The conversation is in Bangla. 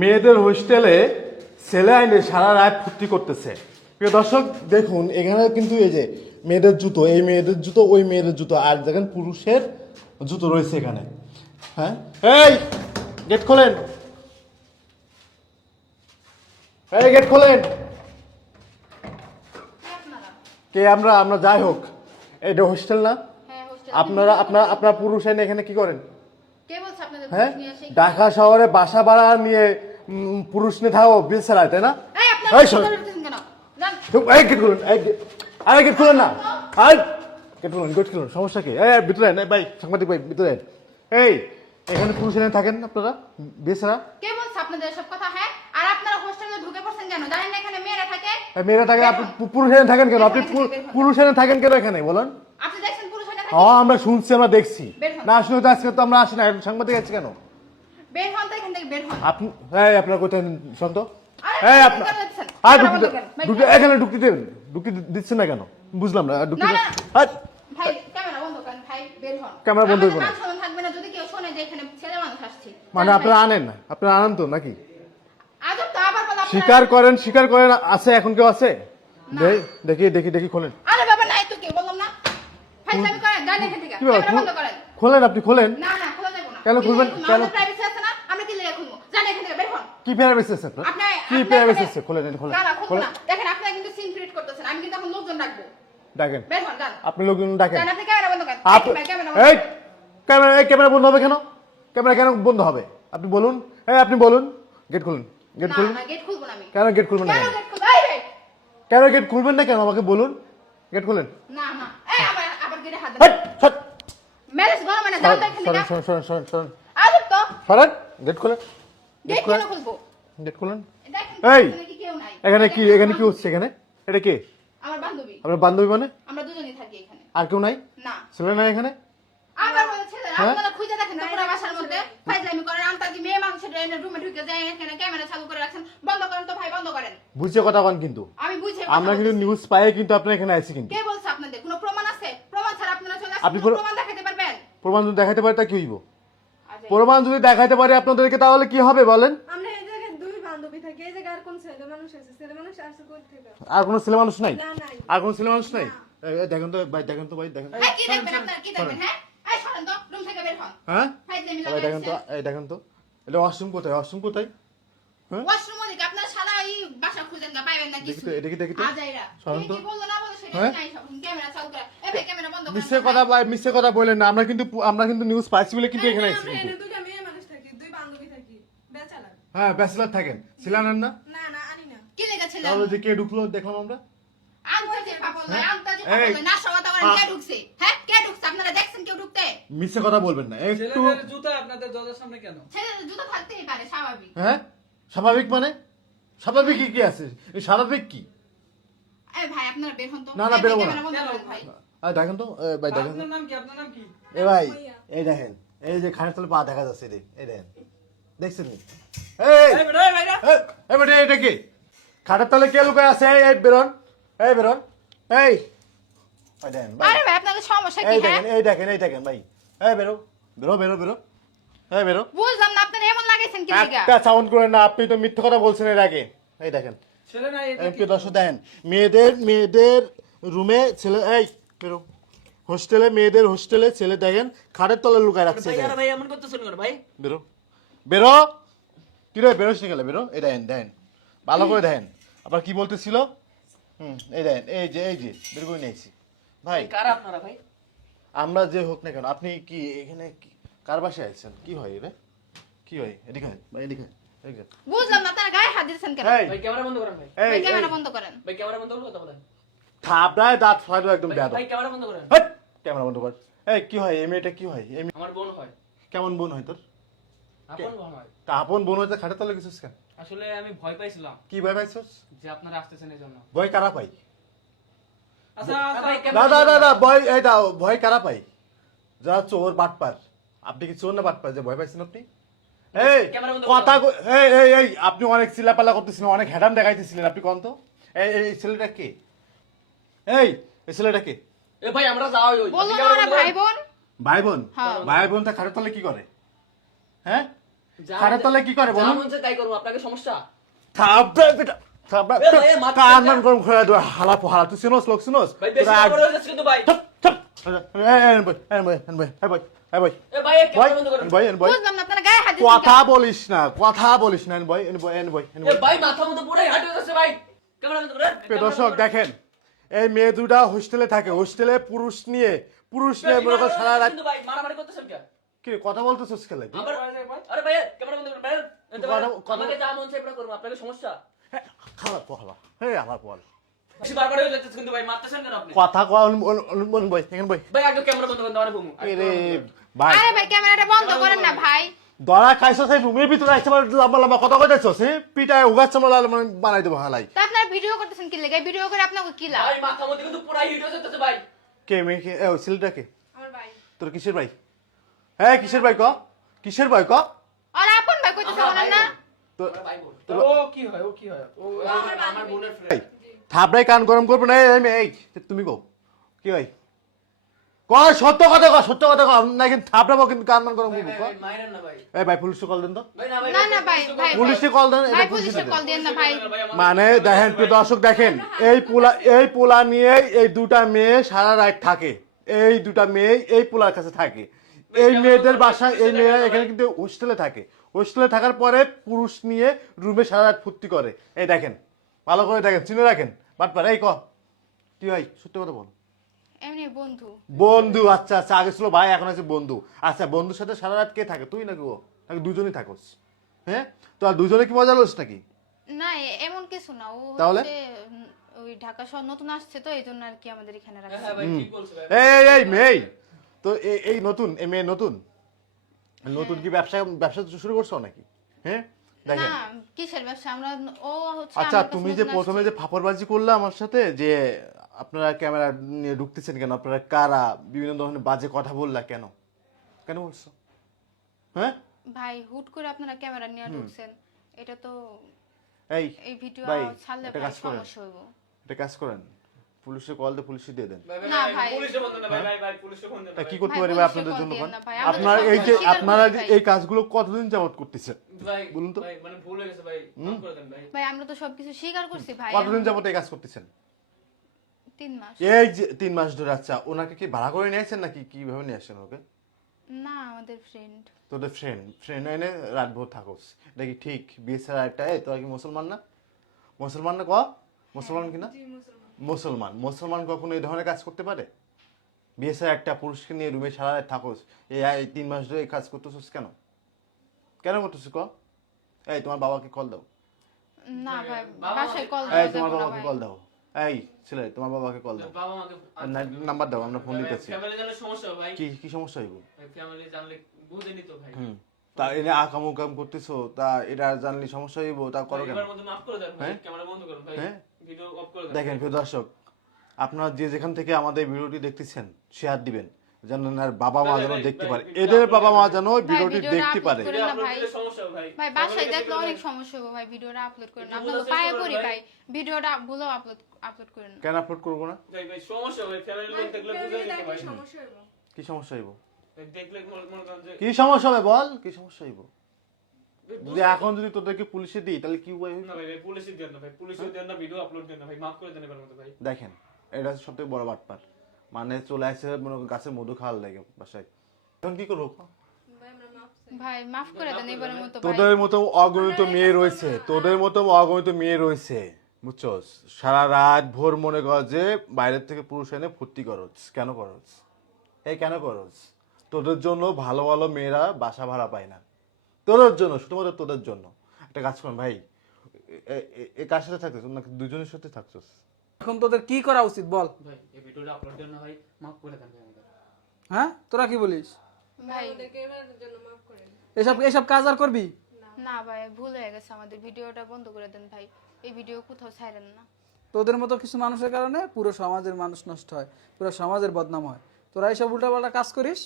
মেয়েদের হোস্টেলে ছেলে আইনে সারা রাত ফুর্তি করতেছে। প্রিয় দর্শক দেখুন, এখানে কিন্তু এই যে মেয়েদের জুতো, এই মেয়েদের জুতো, ওই মেয়েদের জুতো, আর দেখেন পুরুষের জুতো রয়েছে এখানে। হ্যাঁ, এই গেট খোলেন, এই গেট খোলেন। কে? আমরা আমরা যাই হোক, এটা হোস্টেল না? আপনারা আপনার পুরুষ আইনে এখানে কি করেন? হ্যাঁ, ঢাকা শহরে বাসা ভাড়া নিয়ে পুরুষ নিয়ে থাকো বিল ছাড়ায়, তাই না? গেট খুলুন, আরে গেট খুলুন না, গেট খুলুন, গেট খুলুন, সমস্যা কি? ভিতরে ভাই, সাংবাদিক ভাই ভিতরে। এই এখানে পুরুষ এনে থাকেন আপনারা বিল ছাড়া? কে বলছে আপনাদের এসব কথা? হ্যাঁ, আর আপনারা হোস্টেলে ঢুকে পড়ছেন কেন? জানেন না এখানে মেয়েরা থাকে? মেয়েরা থাকে, আপনি পুরুষ এনে থাকেন কেন? আপনি পুরুষ এনে থাকেন কেন এখানে বলেন? আপনি দেখছেন পুরুষেরা থাকে? হ্যাঁ, আমরা শুনছি, আমরা দেখছি। না আসলে তো আজকে তো আমরা আসি না, সাংবাদিক আছে কেন? বের হন তো এখান থেকে, বের হন। আপনি আপনার কোথায় শান্ত? এখানে ঢুকতে দেবেন, ঢুকতে দিচ্ছেন না কেন? বুঝলাম না। ভাই ক্যামেরা বন্ধ করেন, ভাই বের হন। ক্যামেরা বন্ধ করুন। না শুনুন, থাকবে না যদি কেউ শুনে যে এখানে ছেলে মানুষ আসছে। মানে আপনারা আনেন না? আপনারা আনেন তো নাকি? আজব তো, আবার বলা স্বীকার করেন। আছে এখন কেউ আছে? দেখি খোলেন। আরে বাবা নাই তো, কে বললাম না? ভাই চাবি করেন, গান এখান থেকে, ক্যামেরা বন্ধ করেন। খোলেন, আপনি খোলেন। না না, খোলা যাবে না। কেন খুলবেন? কেন? প্রাইভেসি আছে না, আমরা কি লেগে খুলবো? জান এখান থেকে বের হন। কি প্রাইভেসি আছে আপনার? কি প্রাইভেসি আছে? খোলেন। না না, খুলবো না। দেখেন আপনারা কিন্তু সিন ক্রিয়েট করতেছেন, আমি কিন্তু এখন লোকজন ডাকবো। ডাকেন। বের হন, যান। আপনি লোকজন ডাকেন। জান আপনি ক্যামেরা বন্ধ করেন। ক্যামেরা বন্ধ হবে কেন? ক্যামেরা কেন বন্ধ হবে? আপনি বলুন। আপনি বলুন। গেট খুলুন। গেট খুলুন। না, গেট খুলবো না আমি। কেন গেট খুলবেন না? কেন গেট খুলবো? এই ভাই, কেন গেট খুলবেন না কেন? আমাকে বলুন। গেট খুলেন। না না, এই আবার গেটে হাত হাট, দেন। ছাড়। ম্যারেজ গরম না, যাও তো এখান থেকে। সরেন। আজব তো, সরেন। গেট খুলেন। গেট কেন খুলবো? গেট খুলেন। দেখেন এই, এখানে কি কেউ নাই? এখানে কি হচ্ছে এখানে? এটা কে? আমার বান্ধবী। আপনার বান্ধবী মানে? আমরা দুজনেই থাকি এখানে। আর কেউ নাই? না। ছেলে নাই এখানে? আবার বলেছে হ্যাঁ? আপনারা খুঁজে দেখেন তো পুরো বাসার মধ্যে ফাইজলামি করেন। আন্তার কি মেয়ে মানুষের রুমে ঢুকে যায়, এখানে ক্যামেরা চালু করে রাখছেন। বন্ধ করেন তো ভাই, বন্ধ করেন। বুঝছে কথা কন কিন্তু। আমি বুঝে আমরা কিন্তু নিউজ পাই কিন্তু আপনার এখানে আইছি কিন্তু। কে বলছে আপনাদের? কোনো প্রমাণ আছে? প্রমাণ ছাড়া আপনারা চলে আপনি আসেন, প্রমাণ দেখাতে পারবেন? প্রমাণ যদি দেখাতে পারে তা কি হইব? আচ্ছা, প্রমাণ যদি দেখাতে পারে আপনাদেরকে তাহলে কি হবে বলেন? আমরা এই জায়গায় দুই বান্ধবী থাকি, এই জায়গায় আর কোন ছেলে মানুষ আছে? ছেলে মানুষ আসে কই থেকে? আর কোনো ছেলে মানুষ নাই? না, নাই। আর কোনো ছেলে মানুষ নাই? দেখেন তো ভাই, দেখেন। এই কি দেখবেন আপনারা? কি দেখবেন? হ্যাঁ, এই সরেন তো, রুম থেকে বের হন। হ্যাঁ, ফাইজলামি ভাই দেখেন তো, লাগাইছেন। দেখেন তো, এটা ওয়াশরুম কোথায়? হ্যাঁ, ওয়াশরুম ওদিকে, আপনারা সারা এই বাসা খুঁজেন না, পাইবেন না কিছু। দেখি তো। আজাইরা সরেন তো। কি বললো না বললো সেটা হ্যাঁ? নাই, সব ক্যামেরা চালু করে। এই ভাই ক্যামেরা বন্ধ করেন। মিথ্যে কথা বলেন না। আমরা কিন্তু নিউজ পাইছি বলে কিন্তু এখানে আইছি আমরা কিন্তু। এনে দুইটা মেয়ে মানুষ থাকি, দুই বান্ধবী থাকি, বেচারা। হ্যাঁ, ব্যাচেলর থাকেন, ছিলেন না? না না, আনি না। কি লেগেছিল? তাহলে যে কে ঢুকলো দেখলাম আমরা। আন্তাজে পাপল ভাই, আন্তাজে এই, পাপল না সওয়াতা করেন। কে ঢুকছে? হ্যাঁ, কে ঢুকছে? আপনারা দেখছেন কেউ ঢুকতে? মিথ্যে কথা বলবেন না একটু। ছেলেদের জুতা আপনাদের দরজার সামনে কেন? ছেলেদের জুতো থাকতেই পারে, স্বাভাবিক। হ্যাঁ, স্বাভাবিক মানে? স্বাভাবিক কি আছে? এই স্বাভাবিক কি? এই ভাই আপনারা বের হন তো। না, এই ভাই, বেরোবো না। ক্যামেরা বন্ধ করেন ভাই। দেখেন তো, ভাই দেখেন তো। আপনার নাম কি? এ ভাই, এই দেখেন, এই যে খাটের তলে পা দেখা যাচ্ছে রে, এই দেখেন, দেখছেন নি? এই এই বেটা, এই ভাইরা। এই বেটা, এটা কি? খাটের তলে কে লুকায় আছে? এই বেরোন, বেরোন, এই দেখেন ভাই, আরে ভাই আপনাদের সমস্যা কি? হ্যাঁ, এই দেখেন ভাই, বেরো। বেরো। বুঝলাম না আপনারা এমন লাগাইছেন কি লাগা? একটা সাউন্ড করেন না, আপনি তো মিথ্যে কথা বলছেন এর আগে। এই দেখেন, ছেলে নাই এটা কি? প্রিয় দর্শক দেখেন, মেয়েদের রুমে ছেলে, এই বেরো, মেয়েদের হোস্টেলে ছেলে দেখেন খাটের তলে লুকায় রাখছে। ভাই, আরে ভাই এমন করতেছেন কেন ভাই? বেরো কি রে, বেরোস না গেলে বেরো। এই দেখেন ভালো করে দেখেন। আবার কি বলতেছিল? এই দেখেন, এই যে বের করে নিয়েছি ভাই। কারা আপনারা ভাই? আমরা যে হোক না কেন, আপনি কি এখানে কার বাসায় আছেন? কি হয় রে? কি হয়? এদিকে আয়, ভাই এদিকে আয়, এদিকে আয়। বুঝলাম না আপনারা গায়ে হাত দিচ্ছেন কেন? এই, ভাই ক্যামেরা বন্ধ করেন ভাই। ভাই ক্যামেরা বন্ধ করেন। ভাই ক্যামেরা বন্ধ করুন, কথা বলেন। থাপড়ায় দাঁত ফাড়ো একদম বেয়াদব। ভাই ক্যামেরা বন্ধ করেন। হাট, ক্যামেরা বন্ধ কর। এই কি হয়? এই মেয়েটা কি হয়? আমার বোন হয়। কেমন বোন হয় তোর? আপন বোন হয়। তা আপন বোন হইতে খাটের তলে গেছিস কেন? আসলে আমি ভয় পাইছিলাম কি ভয় পাইছিস? যে আপনারা আসতেছেন এই জন্য। ভয় কারা পাই? আচ্ছা ভাই ক্যামেরা দাদা ভয়, এই দাও, ভয় কারা পাই? যারা চোর বাটপার। আপনি কি চোর না বাটপার যে ভয় পাইছেন আপনি? এই ক্যামেরা বন্ধ কথা এই আপনি অনেক চিল্লাপাল্লা করতেছিলেন, অনেক হ্যাডাম দেখাইতেছিলেন, আপনি কোন তো? এই ছেলেটা কে? এই ছেলেটা কে? এ ভাই আমরা যাওই ওই। বললো না ওরা ভাই বোন। ভাই বোন? হ্যাঁ। ভাই বোন তা খাটের তলে কি করে? হ্যাঁ, খাটের তলায় কি করে বলুন? তাই করবো, আপনাকে সমস্যা? থাপড়া বেটা, থাপড়া। এ ভাই, এ মাথা- কান মান গরম করে দেওয়া, হালা পোহালা। তুই চিনোস লোক চিনোস? ভাই বেশি তোরা- খবর হয়ে যাচ্ছে কিন্তু ভাই। থাপ, থাপ। এই বই, এই বই, এই বই, এই বই, এই বই। এ ভাই, বই, ক্যামেরা বন্ধ করুন। এই বই, এই বই। বুঝলাম না আপনারা গায়ে হাত দিচ্ছেন কথা কেন? বলিস না, কথা বলিস না, এই বই, এই বই, এই বই, এই এ বই। ভাই মাথা মতো পুরাই হাঁটে যাচ্ছে ভাই। ক্যামেরা বন্ধ করেন। প্রিয় দর্শক দেখেন, এই মেয়ে দুটা হোস্টেলে থাকে, হোস্টেলে পুরুষ নিয়ে মনে করো সারা রাত। কিন্তু ভাই মারামারি করতেছেন কেন? কি কথা বলতেছিস খেলে? আরে ভাই ক্যামেরা বন্ধ করুন ভাই। কথা- আমাকে যা মন চাই করবো, আপনাকে সমস্যা? খালা পোহালা, হে আমার পোহালা। বেশি বারবার হয়ে যাচ্ছে কিন্তু ভাই, মারতেছেন কেন আপনি? কথা কয় বই, এখানে বই। ভাই আগে ক্যামেরা বন্ধ করেন, আমার বমু। রে ভাই, আরে ভাই ক্যামেরাটা বন্ধ করেন না ভাই। দরা খাইছো সেই রুমের ভিতরে আসছে লম্বা লম্বা কথা কইতেছো, সে পিটায় উগাচ্ছে মানে বানাই দেবো হালাই। তা আপনারা ভিডিও করতেছেন কি লাগে? ভিডিও করে আপনাকে কি লাভ? ভাই মাথা মতো কিন্তু পুরাই হিট হয়ে যাচ্ছে ভাই। কে মেয়ে কে? ও ছেলেটা কে? আমার ভাই তোর কিসের ভাই? হ্যাঁ কিসের ভাই ক? কিসের ভাই ক? আর আপন ভাই কইতেছে বলেন না? তোর আমার ভাই বোন। ও কি হয় ও আমার বোনের এই, ফ্রেন্ড। থাপড়ায় কান গরম করবে না। এই মেয়ে, এই তুমি কও কি ভাই? কয় সত্য কথা কয়, সত্য কথা কয় না, কিন্তু থাপড়াবো কিন্তু কান মান গরম করবো। ভাই মাইরেন না ভাই। এই ভাই পুলিশে কল দেন তো। ভাই না না না ভাই ভাই পুলিশে কল দেন, ভাই এটা পুলিশে পুলিশে কল দেন না ভাই। মানে দেখেন প্রিয় দর্শক দেখেন, এই পোলা নিয়ে এই দুটা মেয়ে সারা রাত থাকে, এই দুটা মেয়ে এই পোলার কাছে থাকে। এই মেয়েদের বাসায় এই মেয়েরা এখানে কিন্তু হোস্টেলে থাকে, হোস্টেলে থাকার পরে পুরুষ নিয়ে রুমে সারা রাত ফুর্তি করে। এই দেখেন, ভালো করে দেখেন, চিনে রাখেন বাটপার। এই ক কি ভাই সত্য কথা বল। এমনি বন্ধু। বন্ধু, আচ্ছা আচ্ছা, আগে ছিল ভাই, এখন আছে বন্ধু। আচ্ছা বন্ধুর সাথে সারা রাত কে থাকে, তুই নাকি ও, নাকি দুজনই থাকোস? হ্যাঁ তো আর দুজনে কি মজা লোস নাকি? না এমন কিছু না, ও তাহলে? হচ্ছে ওই ঢাকা শহর নতুন আসছে তো এইজন্য আর কি আমাদের এখানে রাখছে। হ্যাঁ ভাই ঠিক বলছো ভাই। এই মেয়ে তো এই নতুন, এই মেয়ে নতুন নতুন কি ব্যবসা শুরু করছো নাকি? হ্যাঁ দেখেন, না কিসের ব্যবসা? আমরা ও হচ্ছে আচ্ছা আমার কাছে তুমি যে নতুন প্রথমে আসছে। যে ফাপড়বাজি করলে আমার সাথে, যে আপনারা ক্যামেরা নিয়ে ঢুকতেছেন কেন, আপনারা কারা, বিভিন্ন ধরনের বাজে কথা বললা কেন, কেন বলছো? হ্যাঁ ভাই হুট করে আপনারা ক্যামেরা নিয়ে ঢুকছেন, এটা তো এই এই ভিডিও ভাই, ছাড়লে একটা ভাই কাজ করেন, সমস্যা হইব। একটা কাজ করেন, পুলিশে কল দিয়ে পুলিশে দিয়ে দেন। ভাই না ভাই। পুলিশে বন্ধ না ভাই, ভাই পুলিশে ফোন দেন তা ভাই। কি করতে ভাই, পারি ভাই পুলিশে আপনাদের কল জন্য? দিয়েন কোন? না ভাই, আমরা তো আপনারা সব এই যে স্বীকার আপনারা করি যে ভাই। এই কাজগুলো কতদিন যাবত করতেছেন ভাই বলুন তো? ভাই মানে ভুল হয়ে গেছে ভাই, মাফ করে দেন ভাই। ভাই আমরা তো সবকিছু স্বীকার করছি ভাই। কতদিন যাবত এই কাজ করতেছেন? 3 মাস। এই যে 3 মাস ধরে। আচ্ছা ওনাকে কি ভাড়া করে নিয়ে আসছেন নাকি কিভাবে নিয়ে আসছেন ওকে? না আমাদের ফ্রেন্ড। তোদের ফ্রেন্ড এনে রাত ভোর থাকোস, এটা কি ঠিক? বিয়ে ছাড়া একটা, এই তোরা কি মুসলমান না? মুসলমান না ক? মুসলমান কি না? জি মুসলমান মুসলমান কখনো এই ধরনের কাজ করতে পারে? বিয়ে ছাড়া একটা পুরুষকে নিয়ে রুমে সারা রাত থাকোস, এই 3 মাস ধরে এই কাজ করতেছিস কেন? কেন করতেছিস ক? এই তোমার বাবাকে কল দাও। না ভাই বাবা বাসায় কল এই দেওয়া তোমার যাবে না বাবাকে ভাই। কল দাও। এই ছেলে তোমার বাবাকে কল দাও। বাবা আমাকে নাম্বার দাও, আমরা ফোন দিতেছি। ফ্যামিলি জানলে সমস্যা হবে ভাই। কি সমস্যা হইব? ফ্যামিলি জানলে বুঝেনি তো ভাই। তা এটা আকাম উকাম করতেছো, তা এটা জানলে সমস্যা হইব, তা করো কেন? এবার মধ্যে মাফ করে দেন ভাই, হ্যাঁ? ক্যামেরা বন্ধ করুন ভাই, হ্যাঁ? ভিডিও অফ করে দেন। দেখেন প্রিয় দর্শক, আপনারা যে যেখান থেকে আমাদের ভিডিওটি দেখতেছেন শেয়ার দিবেন, যেন এনার বাবা মা যেন দেখতে পারে, এদের বাবা মা যেন ভিডিওটি ভিডিওটা দেখতে আপলোড পারে। করে- ভিডিও না আপলোড ভাই। দিলে সমস্যা হবে ভাই। ভাই বাসায় ফ্যামিলি দেখলে কাছে অনেক ভাই। সমস্যা হবে ভাই, ভিডিওটা আপলোড করেন। একটু আপনাদের বোঝার পায়ে চেষ্টা পড়ি করুন ভাই, ভিডিওটা ভুলো আপলোড করেন না। কেন আপলোড করবো না? ভাই ভাই সমস্যা হবে, ফ্যামিলি লোক দেখলে বুঝে ফ্যামিলি নিতে দেখলে ভাই। সমস্যা হইব কি সমস্যা হইব? ভাই দেখলে মনে করেন যে কি সমস্যা হবে বল, কি সমস্যা হইব? ভাই, যদি এখন যদি তোদেরকে পুলিশে দিই তাহলে কি উপায় হইব? না ভাই ভাই পুলিশে দেন না ভাই, পুলিশে দেন না, ভিডিও আপলোড দেন না ভাই, মাফ করে দেন এবার মতো ভাই। দেখেন এটা সব থেকে বড় বাটপার, মানে চলে আসছে মনে করো গাছে মধু খাওয়ার লাগে বাসায়। এখন কি করবো? ভাই আমরা মাফ চাই ভাই মাফ করে দেন এবারের মতো ভাই। তোদের মতো অগণিত মেয়ে রয়েছে, তোদের মতো অগণিত মেয়ে রয়েছে, বুঝছস? সারা রাত ভোর মনে কর যে বাইরের থেকে পুরুষ এনে ফুর্তি করছ, কেন করছ? এই কেন করছ? তোদের জন্য ভালো ভালো মেয়েরা বাসা ভাড়া পায় না, তোদের জন্য, শুধুমাত্র তোদের জন্য। একটা কাজ কর ভাই, এ কার সাথে থাকছিস নাকি দুজনের সাথে থাকছিস? এখন তোদের কি করা উচিত বল? ভাই এই ভিডিওটা আপলোড দেন না ভাই, মাফ করে দেন ভাই আমাদের। হ্যাঁ তোরা কি বলিস? ভাই আমাদেরকে এবারের জন্য মাফ করেন এসব কাজ আর করবি? না ভাই ভুল হয়ে গেছে আমাদের, ভিডিওটা বন্ধ করে দেন ভাই, এই ভিডিও কোথাও ছাড়েন না। তোদের মতো কিছু মানুষের কারণে পুরো সমাজের মানুষ নষ্ট হয়, পুরো সমাজের বদনাম হয়। তোরা এইসব উল্টাপাল্টা কাজ করিস,